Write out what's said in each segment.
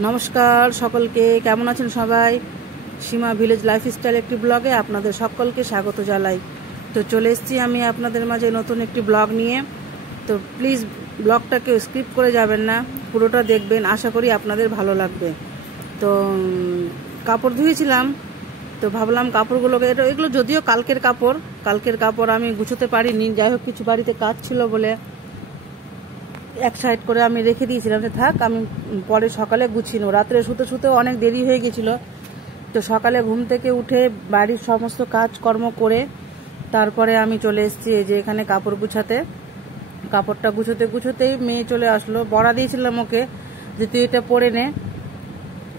নমস্কার সকলকে, কেমন আছেন সবাই? সীমা ভিলেজ লাইফস্টাইল একটি ব্লগে আপনাদের সকলকে স্বাগত জানাই। তো চলে এসেছি আমি আপনাদের মাঝে নতুন একটি ব্লগ নিয়ে। তো প্লিজ ব্লগটাকে স্কিপ করে যাবেন না, পুরোটা দেখবেন, আশা করি আপনাদের ভালো লাগবে। তো কাপড় ধুয়েছিলাম, তো ভাবলাম কাপড়গুলোকে, এগুলো যদিও কালকের কাপড় আমি গুছোতে পারিনি, যাই হোক কিছু বাড়িতে কাজ ছিল বলে এক সাইড করে আমি রেখে দিয়েছিলাম যে থাক, আমি পরে সকালে গুছিয়ে নেব। রাত্রে শুতে শুতেও অনেক দেরি হয়ে গেছিল। তো সকালে ঘুম থেকে উঠে বাড়ির সমস্ত কাজকর্ম করে তারপরে আমি চলে এসেছি এই যে এখানে কাপড় গুছাতে। কাপড়টা গুছোতেই মেয়ে চলে আসলো। পড়া দিয়েছিলাম ওকে যে তুই এটা পরে নে,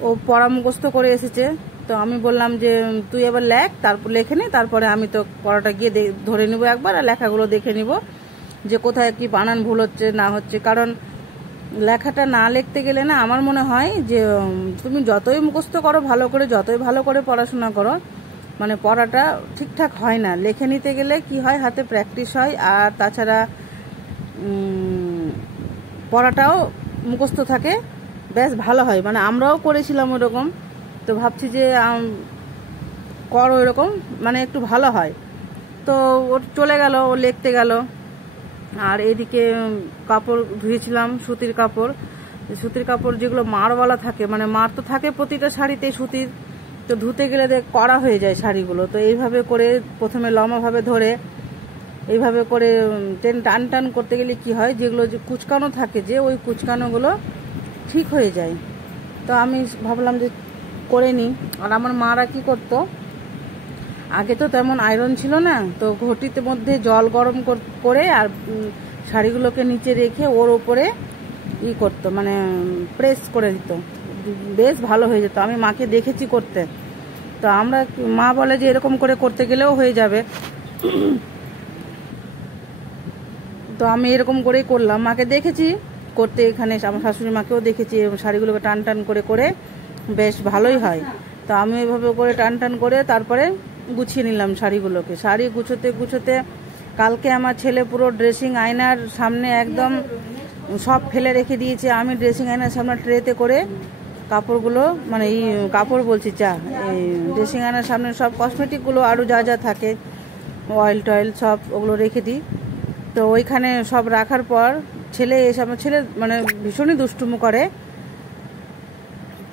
ও পড়া মুখস্থ করে এসেছে। তো আমি বললাম যে তুই এবার লেখে নে, তারপরে আমি তো পড়াটা গিয়ে ধরে নিব একবার, আর লেখাগুলো দেখে নিব যে কোথায় কি বানান ভুল হচ্ছে না হচ্ছে। কারণ লেখাটা না লিখতে গেলে না, আমার মনে হয় যে তুমি যতই মুখস্থ করো ভালো করে, যতই ভালো করে পড়াশোনা করো, মানে পড়াটা ঠিকঠাক হয় না। লিখে নিতে গেলে কি হয়, হাতে প্র্যাকটিস হয়, আর তাছাড়া পড়াটাও মুখস্থ থাকে, বেশ ভালো হয়। মানে আমরাও করেছিলাম ওরকম। তো ভাবছি যে করো এরকম, মানে একটু ভালো হয়। তো ও চলে গেল, ও লিখতে গেল। আর এদিকে কাপড় ধুয়েছিলাম, সুতির কাপড় যেগুলো মারওয়ালা থাকে, মানে মার তো থাকে প্রতিটা শাড়িতে সুতির। তো ধুতে গেলে কড়া হয়ে যায় শাড়িগুলো। তো এইভাবে করে প্রথমে লম্বাভাবে ধরে এইভাবে করে টান করতে গেলে কি হয়, যেগুলো যে কুচকানো থাকে, যে ওই কুচকানোগুলো ঠিক হয়ে যায়। তো আমি ভাবলাম যে করে নিই। আর আমার মারা কি করতো, আগে তো তেমন আয়রন ছিল না, তো ঘটিতে মধ্যে জল গরম করে আর শাড়িগুলোকে নিচে রেখে ওর ওপরে করতো, মানে প্রেস করে দিত, বেশ ভালো হয়ে যেত। আমি মাকে দেখেছি করতে। তো মা বলে যে এরকম করে করতে গেলেও হয়ে যাবে। তো আমি এরকম করেই করলাম, মাকে দেখেছি করতে, এখানে আমার শাশুড়ি মাকেও দেখেছি শাড়িগুলোকে টান করে বেশ ভালোই হয়। তো আমি এভাবে করে টান করে তারপরে গুছিয়ে নিলাম শাড়িগুলোকে। শাড়ি গুছোতে কালকে আমার ছেলে পুরো ড্রেসিং আয়নার সামনে একদম সব ফেলে রেখে দিয়েছে। আমি ড্রেসিং আয়নার সামনে ট্রেতে করে কাপড়গুলো, মানে এই কাপড় বলছি এই ড্রেসিং আয়নার সামনে সব কসমেটিকগুলো আরও যা থাকে, অয়েল টয়েল সব ওগুলো রেখে দিই। তো ওইখানে সব রাখার পর আমার ছেলে মানে ভীষণই দুষ্টুমো করে,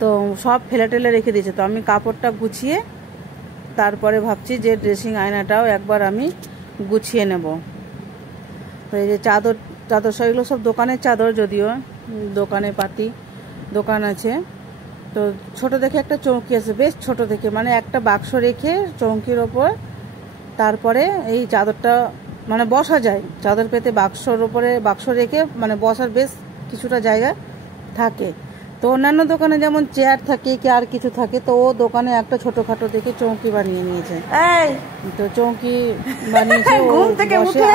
তো সব টেলে রেখে দিয়েছে। তো আমি কাপড়টা গুছিয়ে তারপরে ভাবছি যে ড্রেসিং আয়নাটাও একবার আমি গুছিয়ে নেব। তো এই যে চাদর সব, এগুলো সব দোকানের চাদর, যদিও দোকানে পাতি দোকান আছে। তো ছোট দেখে একটা চৌকি আছে, বেশ ছোট দেখে, মানে একটা বাক্স রেখে চৌকির ওপর তারপরে এই চাদরটা মানে বসা যায়। চাদর পেতে বাক্সর ওপরে বাক্স রেখে মানে বসার বেশ কিছুটা জায়গা থাকে। তো অন্যান্য দোকানে যেমন চেয়ার থাকে কি আর কিছু থাকে, তো ও দোকানে একটা ছোটখাটো দেখে চৌকি বানিয়ে নিয়েছে। তো চৌকি বানিয়েছে, ঘুম থেকে উঠে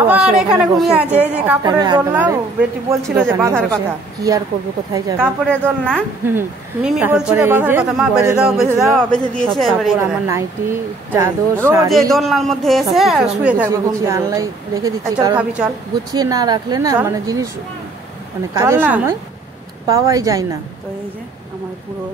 আবার এখানে ঘুমিয়ে আছে। এই যে কাপড়ের দোলনা, বেটি বলছিল যে বাঁধার কথা, কি আর করবে, কোথায় যাবে, কাপড়ের দোলনা মিমি বলছিল বাঁধার কথা, মা বেঁধে দাও বেঁধে দিয়েছে। আমার নাইটি চাদর রোজ এই দোলনার মধ্যে এসে শুয়ে থাকবে, আনলাই রেখে দিচ্ছি। চল গুছিয়ে না রাখলে না, মানে জিনিস মানে কাজের সময় পাওয়াই যায় না। তো এই যে আমার পুরো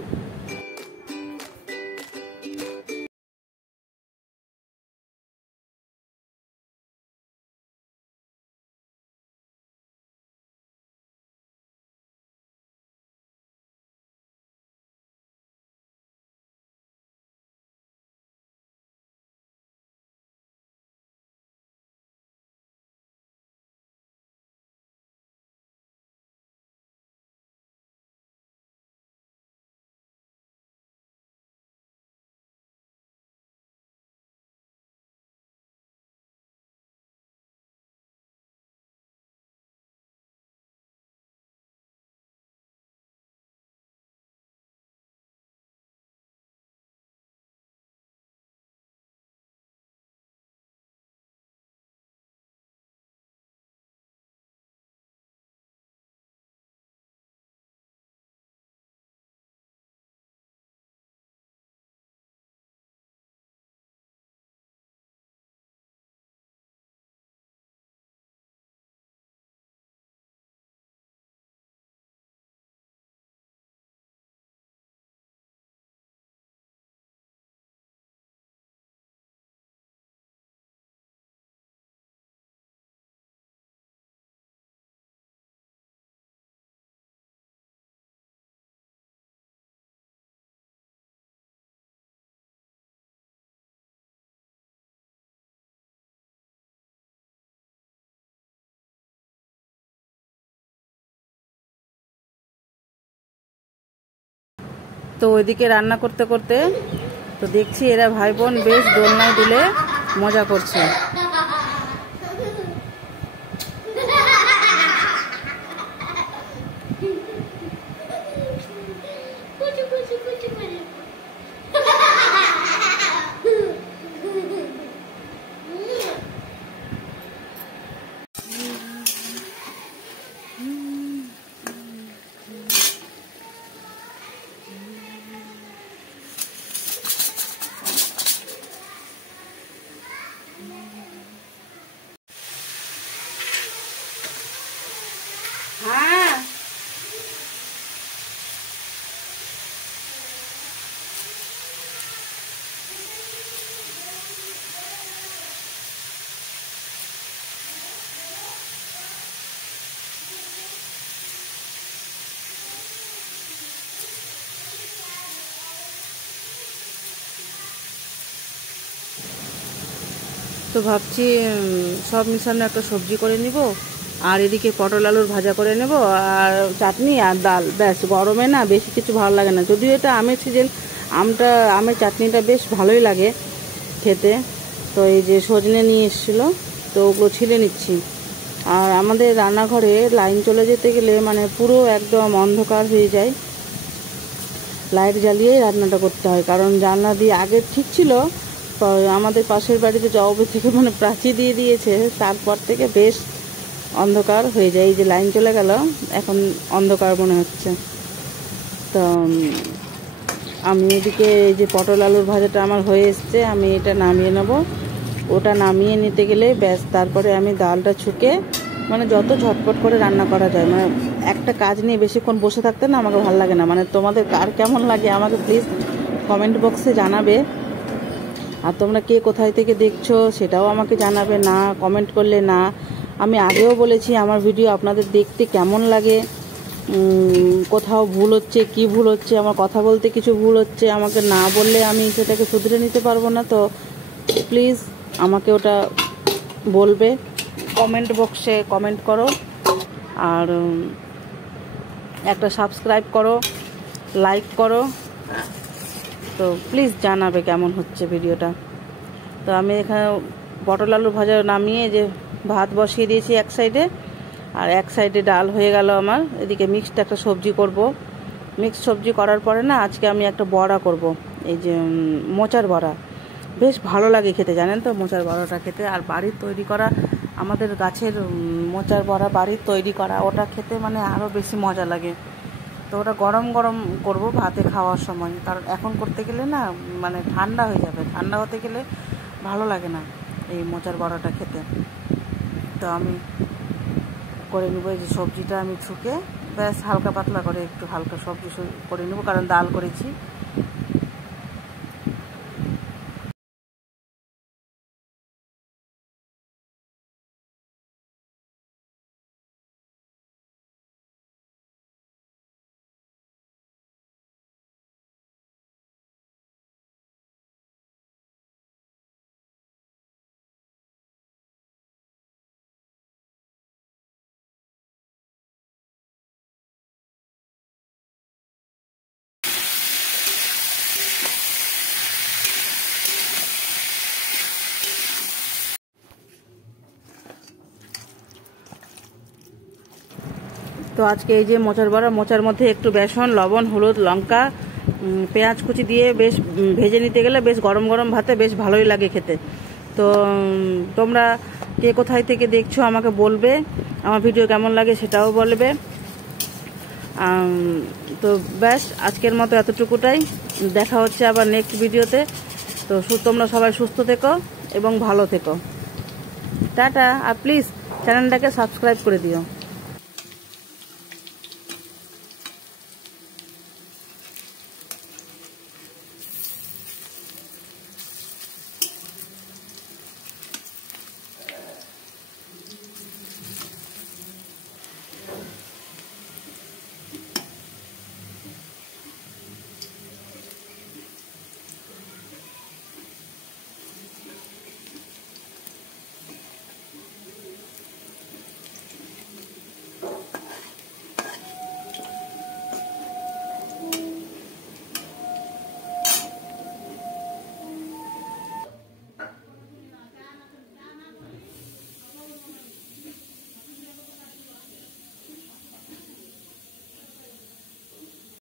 তো ওইদিকে রান্না করতে করতে তো দেখছি এরা ভাই বোন বেশ দোলনায় দুলে মজা করছে। হ্যাঁ তো ভাবছি সব মিশানো একটা সবজি করে নিব, আর এদিকে পটল আলুর ভাজা করে নেব, আর চাটনি আর ডাল। ব্যাস, গরমে না বেশি কিছু ভালো লাগে না, যদিও এটা আমের সিজন, আমের চাটনিটা বেশ ভালোই লাগে খেতে। তো এই যে সজনে নিয়ে এসেছিলো, তো ওগুলো ছিলে নিচ্ছি। আর আমাদের রান্নাঘরে লাইন চলে যেতে গেলে মানে পুরো একদম অন্ধকার হয়ে যায়, লাইট জ্বালিয়েই রান্নাটা করতে হয়। কারণ জানলা দিয়ে আগে ঠিক ছিল, তো আমাদের পাশের বাড়িতে জবাবে থেকে মানে প্রাচীর দিয়ে দিয়েছে, তারপর থেকে বেশ অন্ধকার হয়ে যায়। এই যে লাইন চলে গেল, এখন অন্ধকার মনে হচ্ছে। তো আমি এদিকে এই যে পটল আলুর ভাজাটা আমার হয়ে এসছে, আমি এটা নামিয়ে নেব। ওটা নামিয়ে নিতে গেলে ব্যাস, তারপরে আমি ডালটা ছুঁকে মানে যত ঝটপট করে রান্না করা যায়, মানে একটা কাজ নিয়ে বেশিক্ষণ বসে থাকতে না আমাকে ভালো লাগে না। মানে তোমাদের কার কেমন লাগে আমাকে প্লিজ কমেন্ট বক্সে জানাবে। আর তোমরা কে কোথায় থেকে দেখছো সেটাও আমাকে জানাবে, না কমেন্ট করলে না। আমি আগেও বলেছি আমার ভিডিও আপনাদের দেখতে কেমন লাগে, কোথাও ভুল হচ্ছে, কি ভুল হচ্ছে, আমার কথা বলতে কিছু ভুল হচ্ছে, আমাকে না বললে আমি সেটাকে শুধরে নিতে পারবো না। তো প্লিজ আমাকে ওটা বলবে, কমেন্ট বক্সে কমেন্ট করো, আর একটা সাবস্ক্রাইব করো, লাইক করো। তো প্লিজ জানাবে কেমন হচ্ছে ভিডিওটা। তো আমি এখানে পটল আলু ভাজা নামিয়ে যে ভাত বসিয়ে দিয়েছি এক সাইডে, আর এক সাইডে ডাল হয়ে গেল আমার। এদিকে মিক্সড একটা সবজি করব। মিক্সড সবজি করার পরে না আজকে আমি একটা বড়া করব, এই যে মোচার বড়া। বেশ ভালো লাগে খেতে, জানেন তো মোচার বড়াটা খেতে। আর বাড়ির তৈরি করা, আমাদের গাছের মোচার বড়া বাড়ির তৈরি করা, ওটা খেতে মানে আরও বেশি মজা লাগে। তো ওটা গরম গরম করব ভাতে খাওয়ার সময়, কারণ এখন করতে গেলে না মানে ঠান্ডা হয়ে যাবে, ঠান্ডা হতে গেলে ভালো লাগে না এই মোচার বড়াটা খেতে। তো আমি করে নেবো এই যে সবজিটা আমি ছুঁকে ব্যাস হালকা পাতলা করে একটু হালকা সবজি করে নেবো, কারণ ডাল করেছি। তো আজকে এই যে মোচার বড়া, মোচার মধ্যে একটু বেসন, লবণ, হলুদ, লঙ্কা, পেঁয়াজ কুচি দিয়ে বেশ ভেজে নিতে গেলে বেশ গরম গরম ভাতে বেশ ভালোই লাগে খেতে। তো তোমরা কে কোথায় থেকে দেখছো আমাকে বলবে, আমার ভিডিও কেমন লাগে সেটাও বলবে। তো ব্যাস আজকের মতো এতটুকুটাই, দেখা হচ্ছে আবার নেক্সট ভিডিওতে। তো তোমরা সবাই সুস্থ থেকো এবং ভালো থেকো, টাটা। আর প্লিজ চ্যানেলটাকে সাবস্ক্রাইব করে দিও।